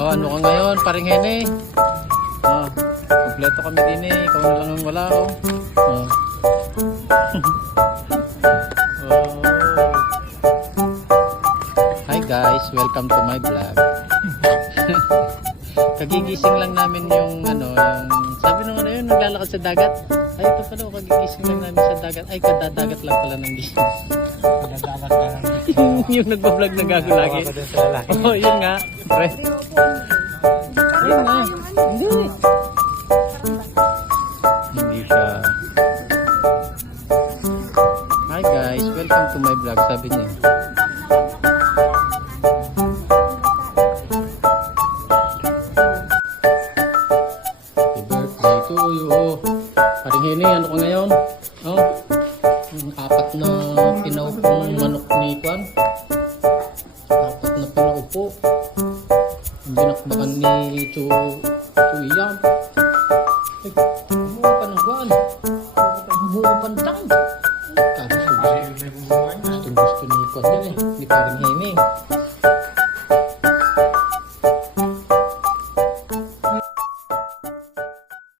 Oh, ano ka ngayon, paring Hene? Oh, kompleto kami din eh. Ikaw na lang ang wala, oh. Oh. Oh. Hi guys, welcome to my vlog. Kagigising lang namin yung ano, yung sabi nung ano yun, naglalakad sa dagat. Ay, ito pala, kagigising lang namin sa dagat. Ay, kadadagat lang pala ng gising. Kadadagat lang ng Yung nagbablog na gago lagi. Oh, yun nga, pre. Yun nga. Hindi. Hindi siya. Hi guys, welcome to my vlog, sabi niya. Happy birthday to you. Paring Hene, ano ka ngayon? Oh, yung apat na pinaupong manok ni Kwan. Apat na pinaupo. Yung binakbakan ni Iyam. Ay, kumuha pa ng Kwan. Kumuha pa ng tang. Gusto ni Kwan din eh. Ni Paring Hene.